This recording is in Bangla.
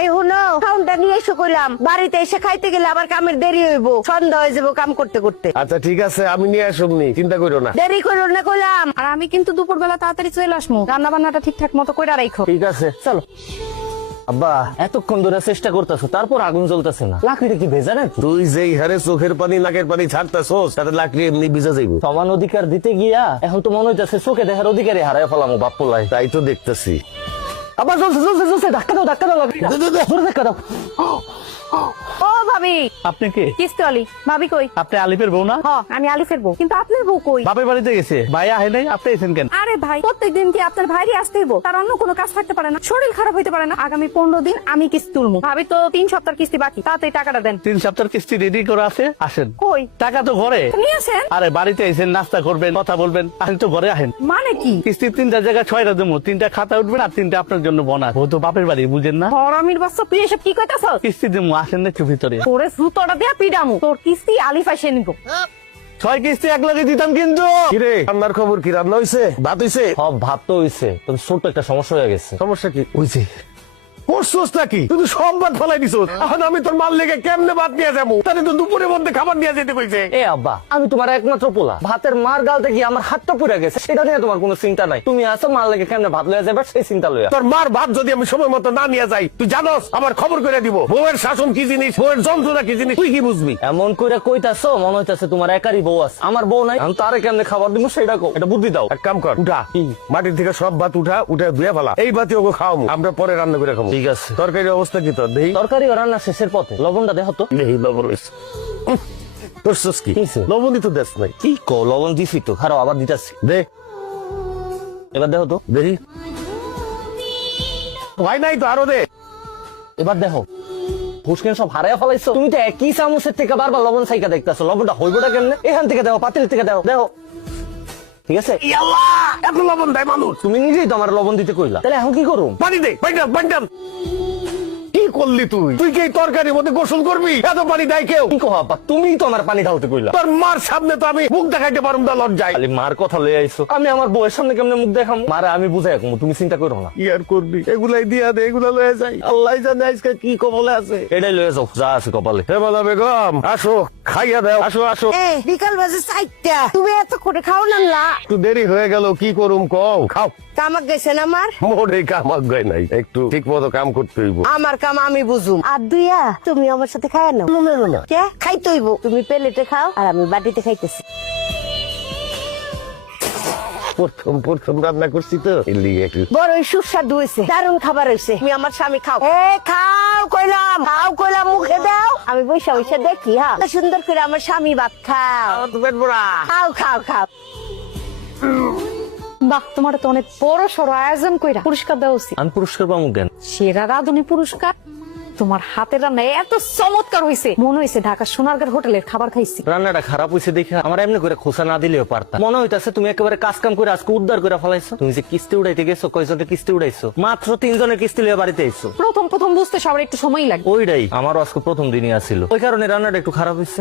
এই হুনো খাউনটা নিয়ে এসে কইলাম বাড়িতে এসে খাইতে গেলে আবার কামের দেরি হইব, সন্ধ্যা হয়ে যাবো কাম করতে করতে। আচ্ছা ঠিক আছে, আমি নিয়ে আসবনি, চিন্তা করো না। দেরি করো না কইলাম। আর আমি কিন্তু দুপুরবেলা তাড়াতাড়ি চলে আসবো, রান্না বান্নাটা ঠিকঠাক মতো কইরা রাখো। ঠিক আছে চলো। আব্বা এতক্ষণ ধরে চেষ্টা করতেছো, তারপর আগুন জ্বলতেছে না। লাকড়িটা কি ভেজা নাকি? তুই যেই হারে চোখের পানি নাকের পানি ছাড়তেছস তাতে লাকড়ি এমনি ভিজা যাইব। সমান অধিকার দিতে গিয়া এখন তো মনে হইতেছে চোখে দেখার অধিকারই হারাই ফেলামো বাপ্পলাই। তাই তো দেখতেছি। আবার জ্বলছে জ্বলছে জ্বলছে, ধাক্কা দাও লাকড়ি জোরে ধাক্কা দাও। ও ভাবি, আপনি কে? কিস্তি আলি। ভাবি কই? আপনি আলিফের বউ না? হ, আমি আলিফের বউ, কিন্তু আপনার বউ কই? বাপের বাড়িতে গেছে। ভাই আহে নাই, আপনি এসেন কেন? আরে ভাই, প্রত্যেকদিন কি আপনার ভাইরই আসতে হইব? তার অন্য কোনো কাজ থাকতে পারে না? শরীর খারাপ হইতে পারে না? আগামী 15 দিন আমি কিস্তি তুলবো। ভাবি তো 3 সপ্তাহ কিস্তি বাকি, তাড়াতাড়ি টাকাটা দেন। 3 সপ্তাহের কিস্তি রেডি করে আছে, আসেন। কই? টাকা তো ঘরে। নিয়ে আসেন। আরে বাড়িতে এসেন, নাস্তা করবেন, কথা বলবেন, আসেন তো ঘরে আহেন। মানে কি? কিস্তি 3টা জায়গায় 6টা দেবো, 3টা খাতা উঠবেন আর 3টা আপনার জন্য বোনাস। ও তো বাপের বাড়ি, বুঝেন না? হরামির বাচ্চা, তুই এসব কি কইতাছস? কিস্তি দেবো, আসেন না একটু ভিতরে। তোরে জুতোটা দিয়া পিডামু, তোর কিস্তি আলিফ এসে নিব। 6 কিস্তি এক লগে দিতাম কিন্তু। কিরে রান্নার খবর কি? রান্না হইছে? ভাত হইছে? সব ভাত তো হইছে, তবে ছোট্ট একটা সমস্যা হয়ে গেছে। সমস্যা কি? হইছে করছস নাকি? তুই তো সব ভাত ফলাই দিছস। এখন আমি তোর মাল লেগে কেমনে ভাত নিয়ে যাবো? তাহলে তো দুপুরের মধ্যে খাবার নিয়ে যেতে কইছে। এ আব্বা, আমি তোমার একমাত্র পোলা, ভাতের মার গালতে গিয়ে আমার হাতটা পুড়ে গেছে, সেটা নিয়ে তোমার কোনো চিন্তা নাই। তুমি আসো মাল লেগে কেমনে ভাত লয়ে যাবে সেই চিন্তা লইয়া। তোর মার ভাত যদি আমি সময় মতো না নিয়ে যাই, তুই জানোস আমার খবর করে দিব। বউয়ের শাসন কি জিনিস, বউয়ের যন্ত্রণা কি জিনিস, তুই কি বুঝবি? এমন কইরা কইতাছো মনে হইতাছে তোমার একারই বউ আছে, আমার বউ নাই। আমি তারে কেমনে খাবার দিব সেটা কও, এটা বুদ্ধি দাও। এক কাম কর, উঠা মাটির থেকে সব ভাত উঠা ধুয়ে ফেলা। এই ভাতি ওকে খাওয়াবো, আমরা পরে রান্না করে খাবো। ঠিক আছে। তরকারির অবস্থা কি তোর? দেই তরকারি ও রান্না শেষের পথে, লবণটা দেখো তো। দেই লবণ হইছে। করছস কি? কিসে? লবণই তো দেশ নাই। কি কও, লবণ দিছি তো, খারাপ আবার দিতাছি। দে এবার দেখো তো। দেখি হয় নাই তো, আরো দে। এবার দেখো ফুসকেন সব হারাইয়া ফেলাইছো। তুমি তো একই চামচের থেকে বারবার লবণ সাইকা দেখতেছো, লবণটা হইবটা কেমনে? এখান থেকে দেখো, পাতিল থেকে দেখো দেখো। ঠিক আছে? ইয়াল্লাহ, এত লবণ দেয় মানুষ? তুমি নিজেই তো আমার লবণ দিতে কইলা, তাহলে এখন কি করুম? পানি দে, পানি কি করলি তুই? তুই কি এই তরকারির মধ্যে গোসল করবি? এত পানি দেয় কেউ? কি কো আপা, তুমিই তো আমার পানি ঢালতে কইলা। তোর মার সামনে তো আমি মুখ দেখাইতে পারুম না, লজ্জায়। খালি মার কথা লয়ে আইছো, আমি আমার বউয়ের সামনে কেমনে মুখ দেখাম? মারে আমি বুঝাই রাখবো, তুমি চিন্তা করো না। কি আর করবি? এগুলাই দিয়া দে, এগুলা লয়ে যাই। আল্লাহ জানে আজকে কি কবলে আছে। এটাই লয়ে যাও, যা আছে কপালে। হে বলা বেগম, আসো খাইয়া দাও, আসো আসো। এ বিকাল বাজে 4টা, তুমি এত করে খাও না? একটু দেরি হয়ে গেল, কি করুম কও? খাও। কামাক গেছেন আমার? মোরে কামাক গায় নাই, একটু ঠিক মতো কাম করতে হইব। আমার কাম আমি বুঝুম। আর দুইয়া তুমি আমার সাথে খায় না? না কে খাইতে হইব? তুমি প্লেটে খাও আর আমি বাটিতে খাইতেছি। প্রথম রান্না করছি তো, এর লিগে একটু বড় সুস্বাদু হয়েছে, দারুণ খাবার হয়েছে। তুমি আমার স্বামী খাও। এ খাও কইলাম, খাও কইলাম, মুখে দাও। আমি বৈশা বৈশা দেখি। হ্যাঁ, সুন্দর করে আমার স্বামী ভাত খাও। খাও খাও খাও। বাহ, তোমার তো অনেক বড় সড় আয়োজন কইরা পুরস্কার দেওয়া উচিত। আমি পুরস্কার পাবো কেন? সেরা রাঁধুনি পুরস্কার। তোমার হাতের রান্না এত চমৎকার হয়েছে, মনে হয়েছে ঢাকা সোনারগাঁর হোটেলের খাবার খাইছি। রান্নাটা খারাপ হয়েছে দেখে আমার এমনি করে খোসা না দিলেও পারতাম। মনে হইতাছে তুমি একেবারে কাজ কাম করে আজকে উদ্ধার করে ফেলাইছো। তুমি যে কিস্তি উড়াইতে গেছো, কয়জনের কিস্তি উড়াইছো? মাত্র 3 জনের কিস্তি লিয়ে বাড়িতে আইছো। প্রথম বুঝতে সবার একটু সময় লাগে। ওইটাই আমারও আজকে প্রথম দিনই আসিল, ওই কারণে রান্নাটা একটু খারাপ হয়েছে।